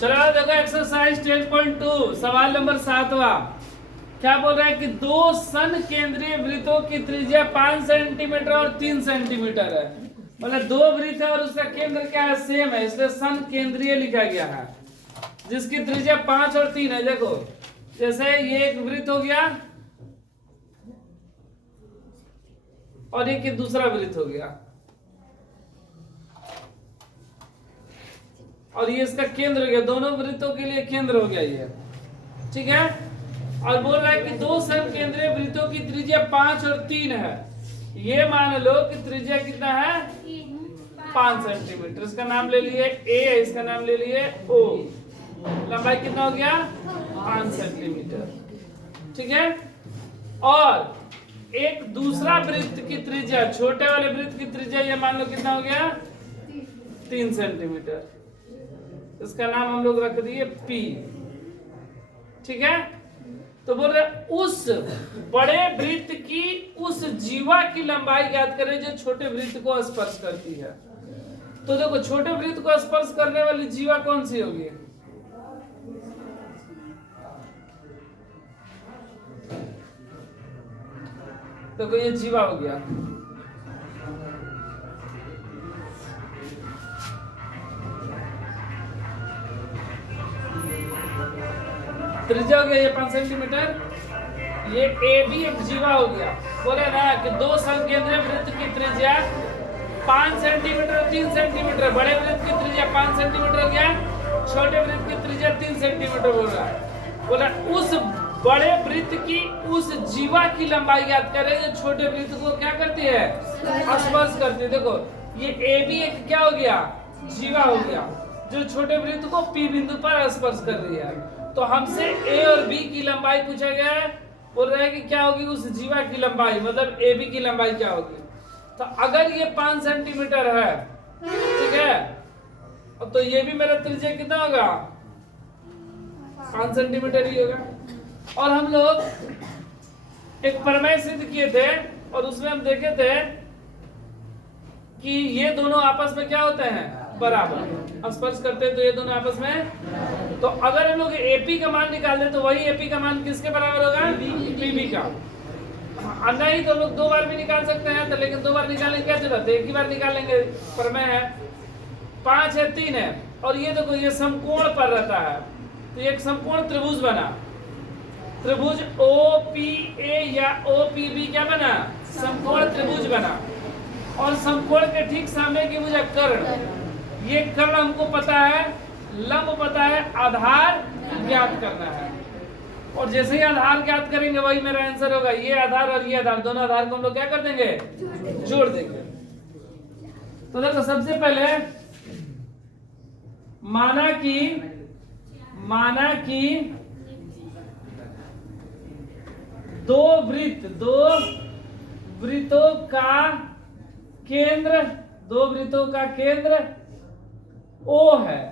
चलो देखो एक्सरसाइज 10.2 सवाल नंबर 7वां। क्या बोल रहा है कि दो सन केंद्रीय वृत्तों की त्रिज्या 5 सेंटीमीटर और 3 सेंटीमीटर है। मतलब दो वृत्त है और उसका केंद्र क्या है, सेम है, इसलिए सन केंद्रीय लिखा गया है, जिसकी त्रिज्या 5 और 3 है। देखो जैसे ये एक वृत्त हो गया और एक दूसरा वृत्त हो गया, और ये इसका केंद्र हो गया, दोनों वृत्तों के लिए केंद्र हो गया ये, ठीक है। और बोल रहा है कि दो सन केंद्रीय वृत्तों की त्रिज्या 5 और 3 है। ये मान लो कि त्रिज्या कितना है, 5 सेंटीमीटर। इसका नाम ले लिए ए, इसका नाम ले लिए ओ। लंबाई कितना हो गया, 5 सेंटीमीटर, ठीक है। और एक दूसरा वृत्त की त्रिज्या, छोटे वाले वृत्त की त्रिज्या ये मान लो कितना हो गया, 3 सेंटीमीटर। इसका नाम हम लोग रख दिए P, ठीक है। तो बोल रहे उस बड़े वृत्त की उस जीवा की लंबाई ज्ञात करें जो छोटे वृत्त को स्पर्श करती है। तो देखो छोटे वृत्त को स्पर्श करने वाली जीवा कौन सी होगी, देखो ये जीवा हो गया, त्रिज्या हो गया ये 5 सेंटीमीटर। ये ए बी एक जीवा हो गया। बोले ना कि दो संकेंद्रीय वृत्त की त्रिज्या 5 सेंटीमीटर और 3 सेंटीमीटर। बड़े वृत्त की त्रिज्या 5 सेंटीमीटर हो गया, छोटे वृत्त की त्रिज्या 3 सेंटीमीटर बोल रहा है। बोला उस बड़े वृत्त की उस जीवा की लंबाई ज्ञात करें जो छोटे वृत्त को क्या करती है, स्पर्श करती है। देखो ये ए बी एक क्या हो गया, जीवा हो गया, जो छोटे वृत्त को पी बिंदु पर स्पर्श कर रही है। तो हमसे ए और बी की लंबाई पूछा गया है। बोल रहे हैं कि क्या होगी उस जीवा की लंबाई, मतलब ए बी की लंबाई क्या होगी। तो अगर ये 5 सेंटीमीटर है, ठीक है, तो ये भी मेरा त्रिज्या कितना होगा, 5 सेंटीमीटर ही होगा। और हम लोग एक प्रमेय सिद्ध किए थे और उसमें हम देखे थे कि ये दोनों आपस में क्या होते हैं, बराबर स्पर्श करते हैं। तो ये दोनों आपस में, तो अगर हम लोग एपी का मान निकाल दे तो वही एपी का मान किसके बराबर होगा, पीबी का। नहीं तो लोग 2 बार भी निकाल सकते हैं, तो लेकिन 2 बार निकालने क्या जरूरत है, एक ही बार निकालेंगे। प्रमेय है 5 है 3 है, और ये देखो ये समकोण पर रहता है, तो एक समकोण त्रिभुज बना, त्रिभुज OPA या OPB क्या बना, समकोण त्रिभुज बना। और समकोण के ठीक सामने की भुजा कर्ण, ये कर्ण हमको पता है, लंब पता है, आधार ज्ञात करना है। और जैसे ही आधार ज्ञात करेंगे वही मेरा आंसर होगा। ये आधार और ये आधार, दोनों आधार को हम लोग क्या कर देंगे, जोड़ देंगे। तो देखो सबसे पहले माना कि दो वृत्तों का केंद्र O है।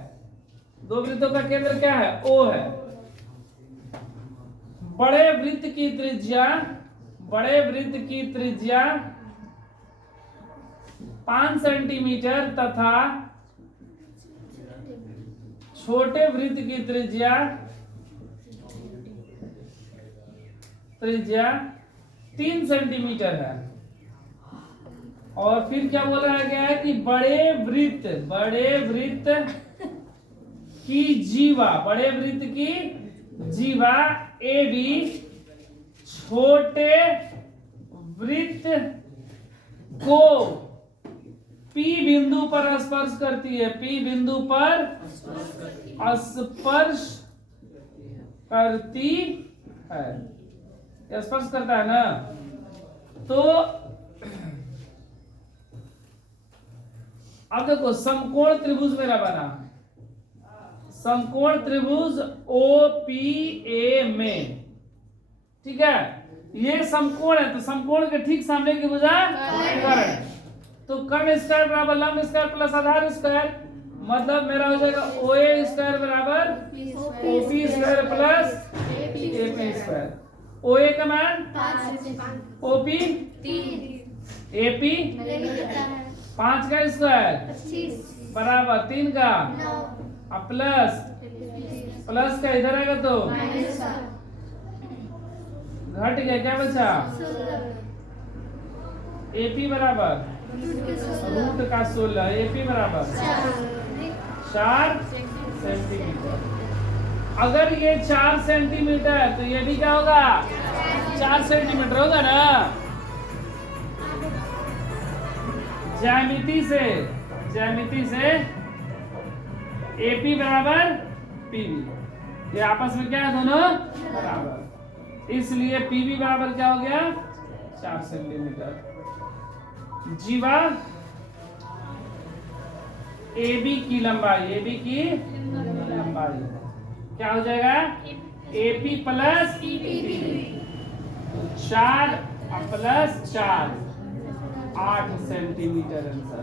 दो वृत्तों का केंद्र क्या है, O है। बड़े वृत्त की त्रिज्या 5 सेंटीमीटर तथा छोटे वृत्त की त्रिज्या 3 सेंटीमीटर है। और फिर क्या बोला गया है कि बड़े वृत्त की जीवा ए बी छोटे वृत्त को P बिंदु पर स्पर्श करती है, P बिंदु पर स्पर्श करती है, स्पर्श करता है ना। तो अब देखो समकोण त्रिभुज मेरा बना, समकोण त्रिभुज OPA में, ठीक है। ये समकोण है, तो समकोण के ठीक सामने की भुजा कर्ण। तो कर्ण स्क्वायर बराबर लंब स्क्वायर प्लस आधार स्क्वायर, मतलब मेरा हो जाएगा OA स्क्वायर बराबर OP square plus AP square. OA का मान 5, OP 3, AP 5 का स्क्वायर बराबर 3 का, अब प्लस प्लस का इधर आएगा तो घट गया, क्या बचा? एपी बराबर रूट का 16, एपी बराबर 4 सेंटीमीटर। अगर ये 4 सेंटीमीटर तो ये भी क्या होगा? 4 सेंटीमीटर होगा ना। ज्यामिति से एपी बराबर पीवी, ये आपस में क्या है? दोनों बराबर, इसलिए पीवी बराबर क्या हो गया? 4 सेंटीमीटर। जीवा एबी की लंबाई क्या हो जाएगा? AP plus 4 plus 4 8 centimetre answer.